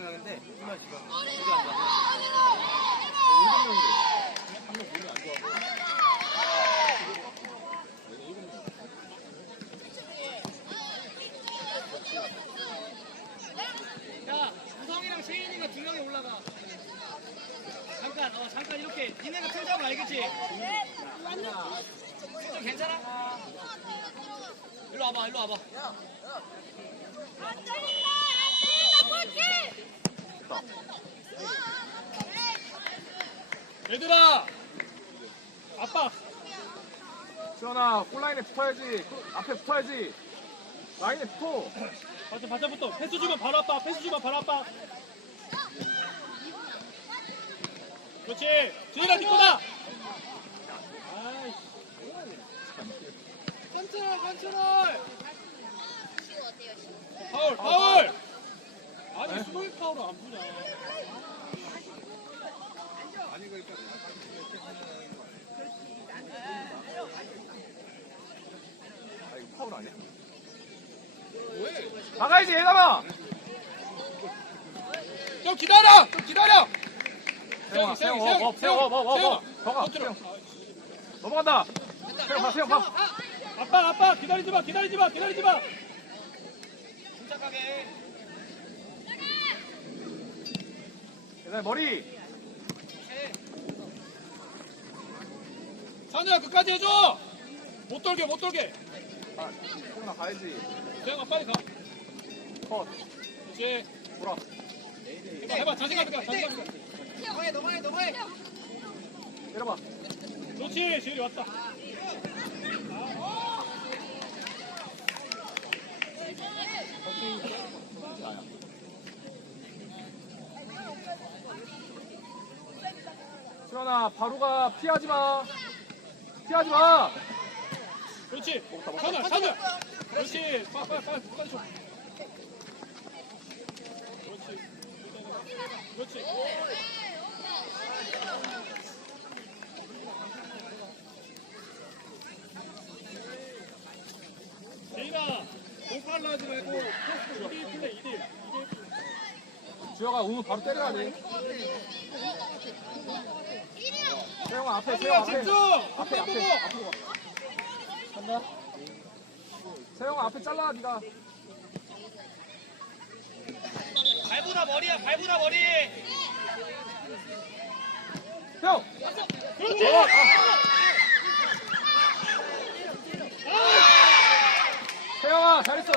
명인데 정말 지금 소리 안 일곱 한명 몸이. 야, 우성이랑 세인이가 명이 올라가. 잠깐, 어, 잠깐 이렇게. 니네가 틀자고 알겠지? 좀 괜찮아? 일로 와봐, 일로 와봐. 얘들아! 아빠! 수현아, 골라인에 붙어야지. 골- 앞에 붙어야지. 라인에 붙어. 바짝, 바짝부터. 패스 주면 바로 아빠, 패스 주면 바로 아빠. 그렇지. 주희가 뒷거다! 아이씨. 컨트롤, 컨트롤! 파울, 파울! 아니, 스몰 파울을 안 부냐. 아, 이거 파울 아니야? 나가야지, 얘들아! 좀 기다려! 좀 기다려! 세영, 세영, 세영, 세영, 어, 어, 어, 세영. 어. 더 가, 컨트롤. 세영. 넘어간다. 세영 가, 세영 가. 아빠, 아빠, 기다리지 마, 기다리지 마, 기다리지 마! 침착하게. 얘들아, 머리. 산우야, 끝까지 해줘! 못 돌게, 못 돌게! 아, 세영아, 가야지. 세영아, 빨리 가. 컷. 그렇지. 돌아. 해봐, 해봐, 자신감 있게, 자신감 있게. 내려봐. 그렇지, 지율이 왔다. 수현아, 바로가 피하지 마. 피하지 마. 그렇지. 산우야, 산우야! 그렇지. 빨리, 빨리, 빨리, 빨리 줘. 그렇지. 그렇지. 제이가 공팔로 하지 말고 포스트 2대 1 플레이 2대1 주혁아, 우무 바로 때려야 돼. 세영아, 앞에, 세영 산우야 앞에. 집중! 앞에, 앞에. 보고! 앞으로 가. 간다. 세영아, 앞에 잘라, 니가. 발보다 머리야 발보다 머리 형! 그렇지 어, 아. 세영아, 잘했어.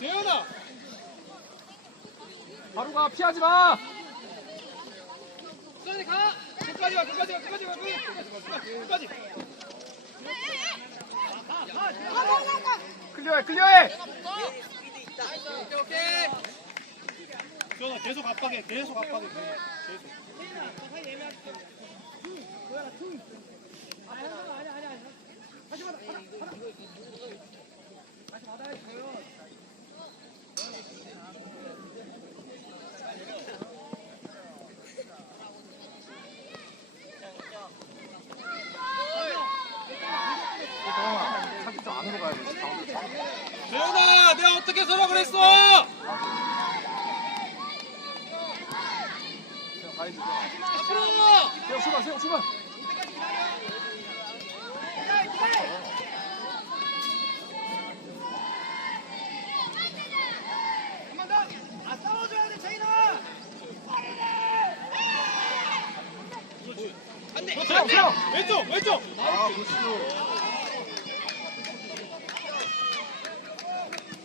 대현아 바로 가 피하지 가 끝까지 가 끝까지 가 끝까지 가 끝까지 끝까지 클리어해, 클리어해. 수현아 계속 압박해 계속 압박해 계속 세영아, 살짝 좀 안으로 가야 돼. 가운데 가운데. 대현아 내가 어떻게 서라 그랬어 세영 가야지. 세영. 앞으로 와 세영 출발, 세영, 세영. 왼쪽 왼쪽 아, 무시.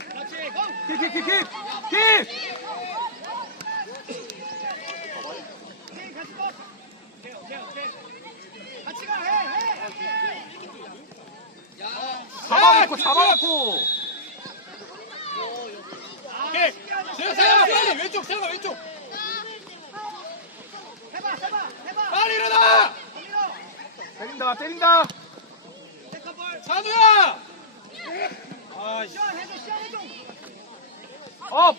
그렇지 공 킥, 킥, 킥, 킥. 킥. 같이 가해해 잡아놓고, 잡아놓고. 오케이 세영 세영 세영 왼쪽 세영 왼쪽 빨리 일어나 때린다, 때린다. 찬우야 아이씨 업!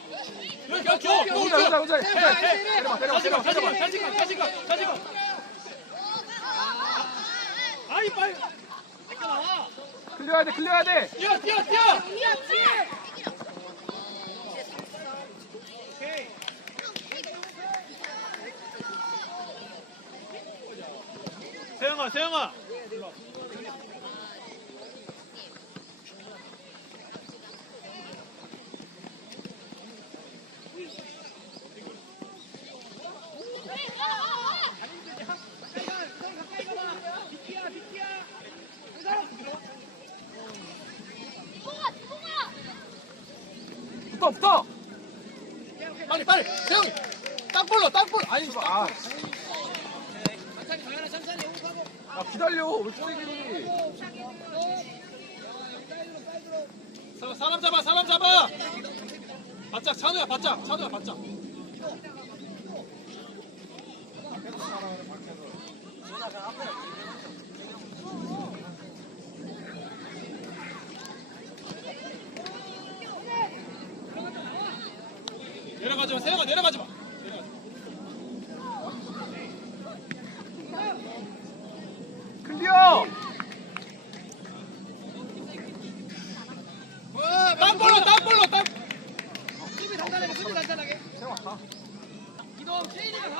여기 여기 여기 혼자, 혼자, 혼자. 때려봐, 때려봐, 자신감 때려봐, 때려봐. 자신감 자신감 자신감 자신감 아이 클리어해야 돼, 클리어해야 돼. 뛰어 뛰어 뛰어 세영아 세영아 붙어, 붙어. 빨리 빨리. 세영이. 땅볼로 땅볼. 아니 아, 아 기다려. 왜 쪼이기? 사- 사람 잡아 사람 잡아. 바짝 찬우야 바짝 찬우야 바짝 내려가지 마 세영아 내려가지 마 클리어. 땅볼로 땅볼로 땅 세영아, 가.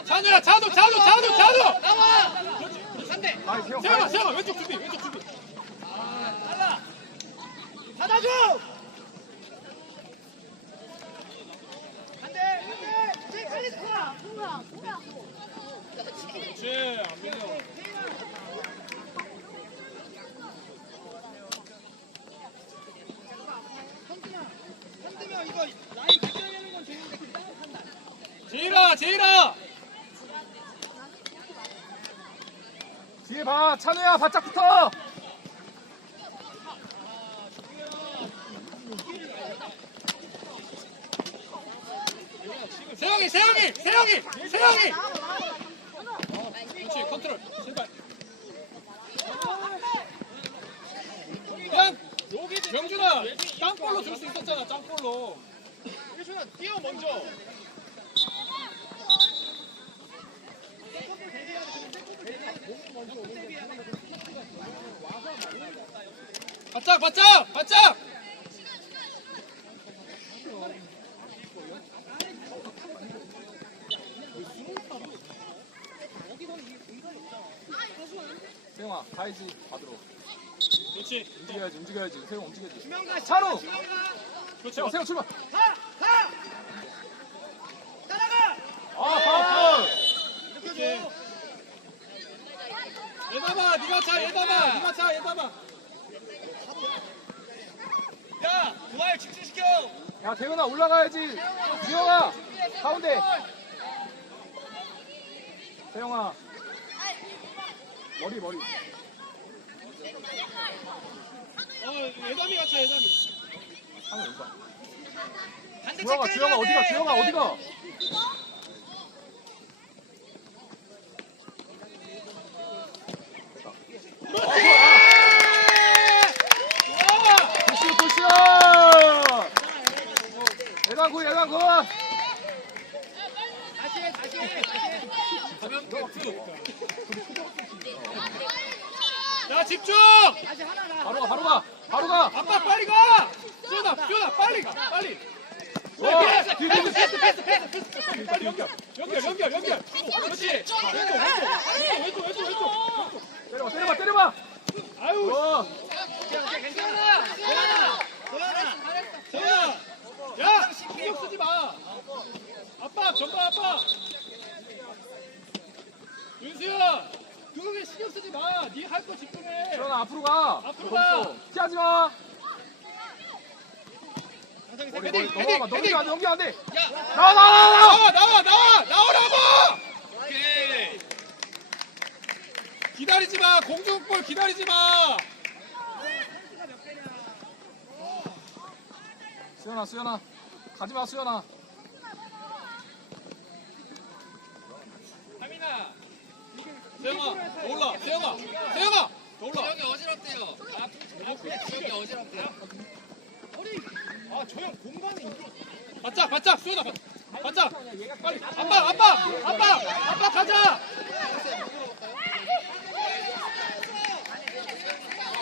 찬우야 찬우 찬우 찬우 찬우 나와 아, 세영. 세영아 세영아 왼쪽 준비 왼쪽 준비 받아줘! 그렇지 안 밀려 제일아 제일아 뒤에 봐, 찬우야, 바짝 붙어. 세영이 세영이 세영이 세영이. 그렇지 컨트롤 제발. 그냥 명준아 땅볼로 줄 수 있었잖아 땅볼로. 명준아 뛰어 먼저 바짝 바짝 바짝 세영아, 가야지. 받으러. 그렇지 움직여야지, 움직여야지. 세영 움직여야지. 세영, 세영 출발. 가! 가! 따라가! 아, 파울. 그렇지 얘다봐 니가 차 얘다봐 니가 차 얘다봐 야 부활 집중시켜 야, 대현아 올라가야지. 주영아, 가운데. 세영아. 머리, 머리. 어 예담이가 차 예담이 왼발. 반대 주영아, 주영아 어디가? 주영아 어디가? 좋아 푸시, 푸시. 예단구, 예단구. 다시 해 다시 해 다시 해 야 집중 바로 가, 바로 가, 바로 가. 아빠 빨리 가 수연아 수연아 빨리 가 빨리 와, 패스 뒤에, 뒤에, 패스 패스 패스 패스 패스 빨리 연결 연결 연결 연결 그렇지 왼쪽 왼쪽 왼쪽 왼쪽 왼쪽 때려봐, 때려봐, 때려봐. 아유 어, 괜찮아 도현아 도현아 도현아 야 신경 쓰지 마 아빠 전방 아빠 윤수야 그거 쓰지 마네 할 거 집중해 주영아 앞으로 가. 앞으로 가. 피하지 마. 머리, 머리 헤딩 넘어가, 헤딩 넘겨 헤딩 안 돼, 넘겨 안 돼. 야 나와, 나와, 나와. 나와 나와 나와 나오라고 오케이 기다리지 마 공중볼 기다리지 마 수연아, 수연아. 가지 마, 수연아 세영아 더 올라 세영아! 올라 여기 어지럽대요. 여기 어지럽대요. 아 저 형 공간이 이게 바짝 바짝 바- 바짝 빨리. 아빠 아빠! 아빠! 아빠 가자!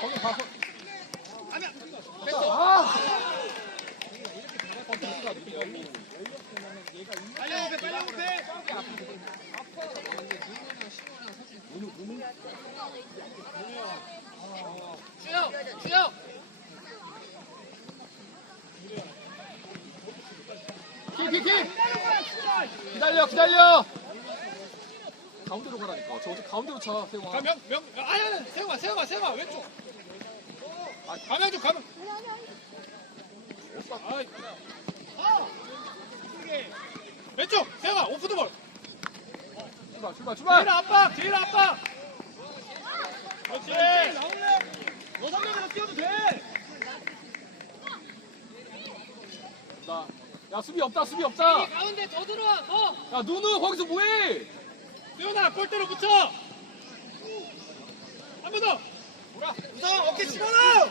거기 가서. 아 빨리 오페 빨리 오페 주영, 주영. 키키키 기다려 기다려. 가운데로 가라니까. 저 어디 가운데로 차 세영아. 가명 명 아니 세영아 세영아 세영아 왼쪽. 아 가명 좀 가명 아이. 왼쪽 세영아 오프드볼. 출발 출발 출발. 뒤로 압박 뒤로 압박 그렇지 너 선배대로 뛰어도 돼 나, 야 수비 없다 수비 없다. 가운데 더 들어와, 더. 야 누누 거기서 뭐해? 수현아 골대로 붙여. 한 번더. 우성 어깨 집어넣어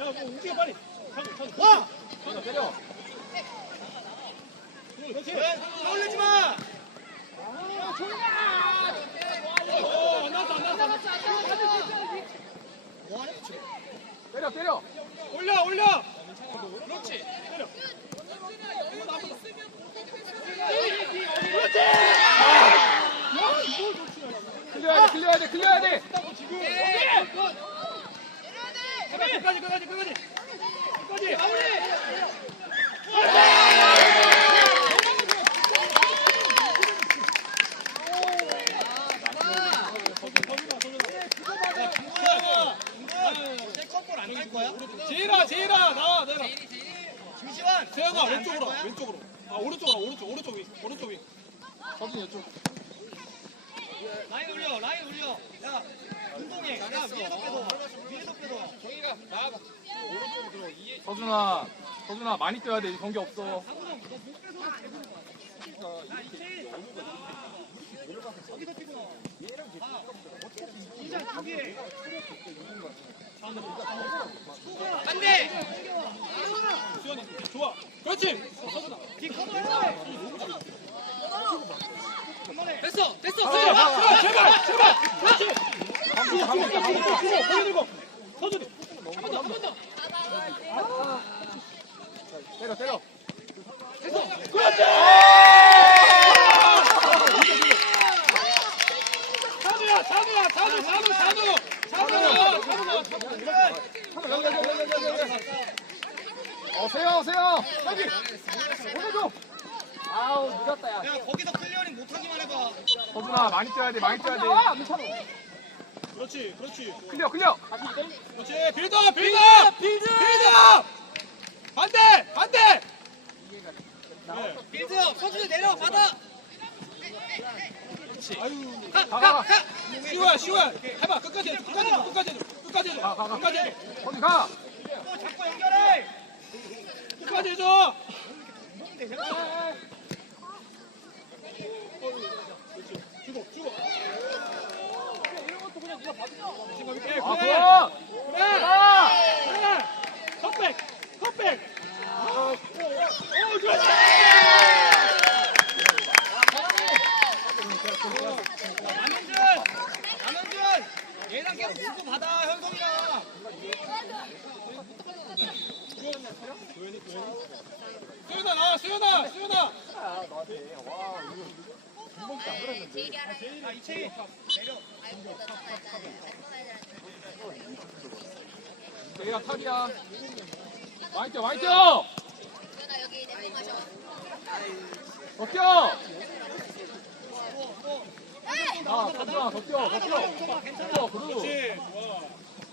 야뭐 움직여 빨리. 와! 수현아 때려. 그렇지 올리지 마! 어, 안 나왔 때려, 때려. 올려, 올려. 그렇지. 때려. 그렇지. 클리어해야 돼, 클리어해야 돼, 클리어해야 돼. 끝까지, 끝까지, 끝까지. 끝까지. 세컨볼 안갈 거야? 제일아, 제일아, 나와, 내가. 김시환 세영아 왼쪽으로 와, 왼쪽으로. 아 오른쪽으로 와, 오른쪽 오른쪽 위 오른쪽 위. 서준이 왼쪽. 라인 올려 라인 올려. 야 운동해 야 위에서 빼도 위에서 빼도 정희가 나와봐. 서준아 서준아 많이 뛰어야 돼. 경기 없어 안 돼. 수현이 좋아 그렇지 됐어, 됐어. 아. 아, 제발 제발 그렇지 감독 감독 감독 감독 고개 들고 서준이 한번 더, 한번 더. 때려 때려 찬우야 찬우야 찬우 찬우 찬우 찬우 찬우 어 여기 보내줘. 아우 늦었다 야. 야 거기서 클리어링 못하기만 해봐. 서준아 많이 뛰어야 돼 많이 뛰어야 돼. 그렇지 그렇지. 클리어 클리어. 그렇지. 빌드 빌드 빌드! 빌드! 반대 반대! 빌드업, 서준이 내려, 받아. 가, 가, 가. 쉬워야, 쉬워야. 해봐, 끝까지 해줘, 끝까지 해줘, 끝까지 해줘, 끝까지 해줘, 가, 가, 가. 끝까지 해줘. 가. 끝까지. 아, 컵백. 오, 오, 그렇지. 남현준 남현준 얘랑 계속 받아 현동이랑 수현아, 나와, 수현아, 수현아. 아 이채희 내려 내가 탑이야. 뛰어. 더 뛰어. 아, 더 뛰어, 더 뛰어, 더 뛰어. 뛰어, 그리고.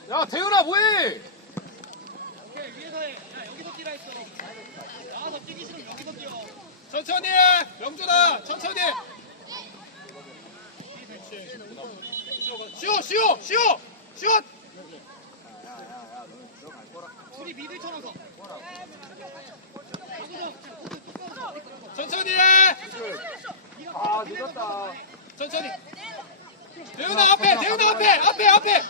야, 대윤아, 뭐해? 오케이 위에서 해 야 여기서 뛰라 했어 나와서 뛰기 싫으면 여기서 뛰어 천천히 해. 영준아, 천천히. 쉬어, 쉬어, 쉬어, 쉬어. 둘이 미들처럼 서 천천히 해. 아, 늦었다. 천천히. 대윤아 앞에, 대윤아 앞에, 앞에, 앞에.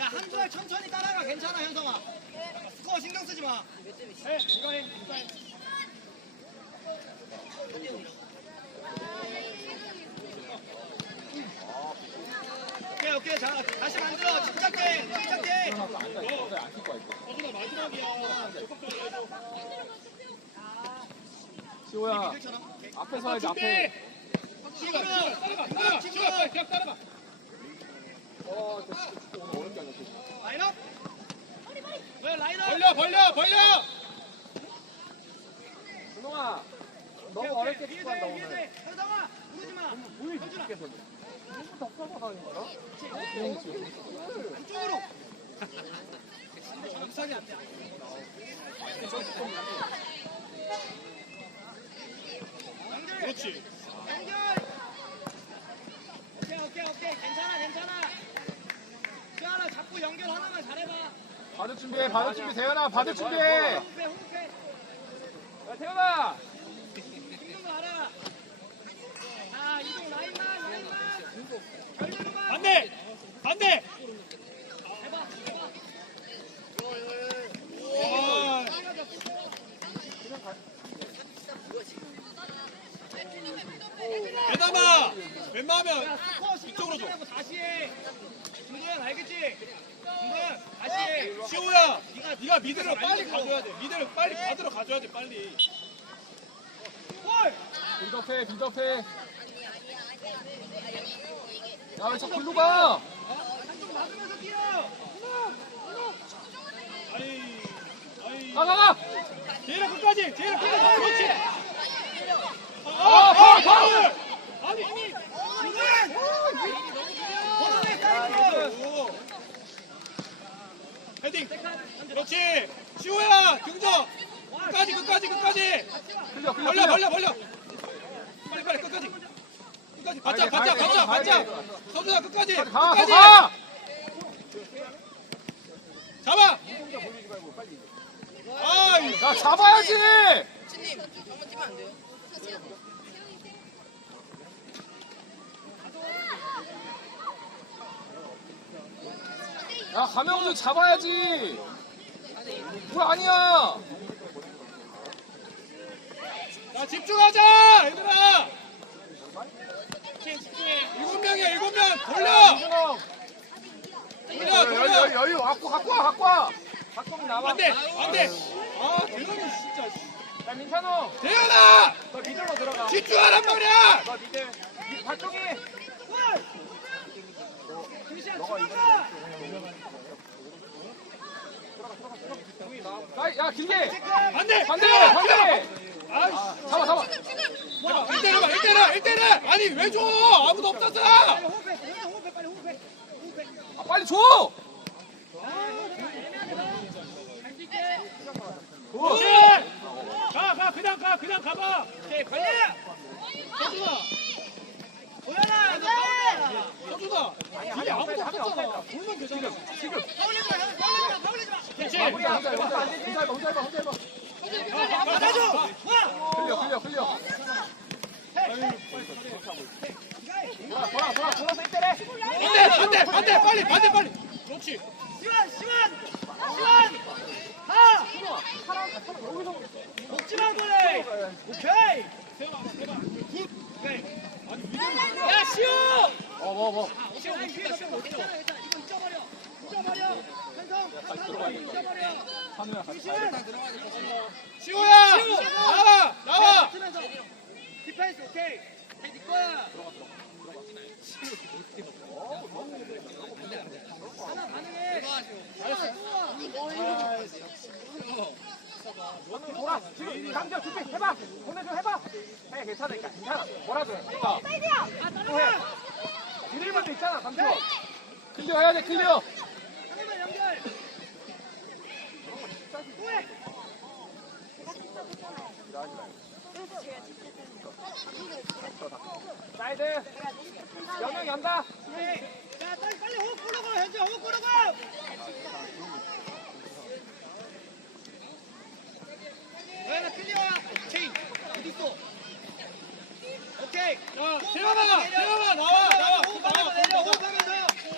야, 한두알 천천히 따라가. 괜찮아, 현성아. 스코어 신경 쓰지 해. 오케이, 오케이. 자, 다시 만들어. 침착해. 침착해. 앞에서 해야지, 앞에. 지금. 지금. 그냥 따라가. 어, 저 진짜 축구 오늘 어렵게 하냐. 벌려, 벌려, 벌려! 준홍아, 너무 어렵게 축구한다, 해, 오늘. 보이지, 밖에서. 너무 답답하다 하는 거야? 이쪽으로. 정상이 안 돼. 연결. 그렇지. 오케이, 오케이, 오케이. 괜찮아, 괜찮아. 수아나 자꾸 연결 하나만 잘해봐. 받을 준비해, 받을 준비, 대현아, 받을 준비해. 호흡해, 호흡해. 야, 태현아! 찍는 거 알아. 자, 이동 라인만, 라인만. 반대! 반대! 해봐, 해봐. 아, 대담아! 웬만하면 이쪽으로 줘. 말고 다시 해. 김도현 알겠지? 김도현 다시 해. 시호야, 네가 네가 미드를 빨리 가져야 돼. 미드를 빨리 받으러 가져야 돼, 빨리. 골! 빌드업해, 빌드업해. 야, 왜 자꾸 일로 가? 한쪽 막으면서 뛰어. 아이, 아이. 가, 가, 가! 제이라 끝까지! 제이라 끝까지! 그렇지! 아, 파울, 파울! 아니, 김도현! 버튼에 사이드! 헤딩! 그렇지! 시호야, 등져! 끝까지, 끝까지, 끝까지! 벌려. 벌려, 벌려! 빨리, 빨리, 끝까지! 끝까지, 받자, 가야 돼. 받자! 선수야, 끝까지! 가, 가, 끝까지! 가! 잡아! 아이, 야, 잡아야지! 야, 가명도 잡아야지! 뭐 아니야! 야, 집중하자! 얘들아! 일곱 명이야, 일곱 명! 돌려! 돌려, 돌려! 여유, 여유, 갖고, 갖고 와, 갖고 와! 갖고 나와. 안 돼! 안 돼! 아, 대현이 진짜. 씨. 야, 민찬호! 대현아! 너 미들로 들어가. 집중하란 말이야! 너 미들. 이 발쪽이! 야, 야, 길게! 안 돼! 반대! 대현아! 반대! 아이씨. 잡아, 잡아! 1대1 봐, 1대1 1대1 아니, 왜 줘! 아무도! 빨리 호흡해, 호흡해, 호흡해, 빨리 호흡해. 호흡해. 아, 빨리 줘! 그렇지! 가, 가, 그냥 가, 그냥 가봐! 오케이, 걸려! 서준아! 도현아, 너 파울이야. 서준아! 뒤에 아무도 없었잖아. 돌면 되잖아. 지금. 파울리지 마, 형, 파울리지 마, 파울리지 마. 그렇지! 혼자, 혼자 해봐, 혼자 해봐, 혼자 해봐. 받아줘! 와! 흘려, 흘려, 흘려. 돌아, 돌아, 돌아, 돌아서 때려. 반대, 반대, 반대, 빨리, 반대, 빨리! 그렇지! 시원, 시원! 시원! 가! 먹지 마, 그래! 오케이! 야, 시원! 어, 뭐, 뭐. 시원, 괜찮아, 괜찮아. 이거 잊어버려. 잊어버려. 현성, 현성, 잊어버려. 한우야, 같이 시원! 시호야! 나와! 나와! 붙으면서. 디펜스, 오케이. 네 거야. 하나 가능해. 돌아. 지금 강자 준비 해봐. 보내줘 해봐. 해 괜찮으니까 괜찮아. 뭐라도 해. 자, 또 해. 드릴만도 있잖아. 강조. 클리어 해야 돼. 클리어. 사이드. 영영 연다. 자, 빨리 빨리 호흡 끌어가. 현재 호흡 끌어가. 세화가 세화가 나와 나와 호흡하면서 내려. 호흡하면서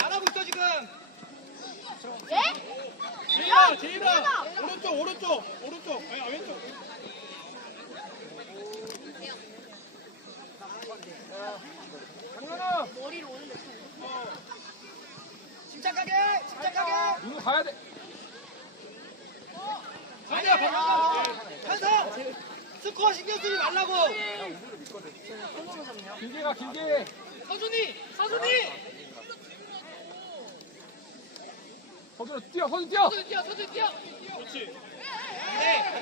안 하고 있어 지금. 네? 제이라 제이라. 오른쪽 오른쪽 오른쪽. 아니 아, 왼쪽. 강현아. 머리로 오는데 침착하게 침착하게. 누구 가야 돼. 가자 박현아. 한성 스코어 신경 쓰지 말라고. 길게 가 길게. 서준이 서준이. 서준우 뛰어 서준 뛰어. 서준이 뛰어 서준이 뛰어. 그렇지. 안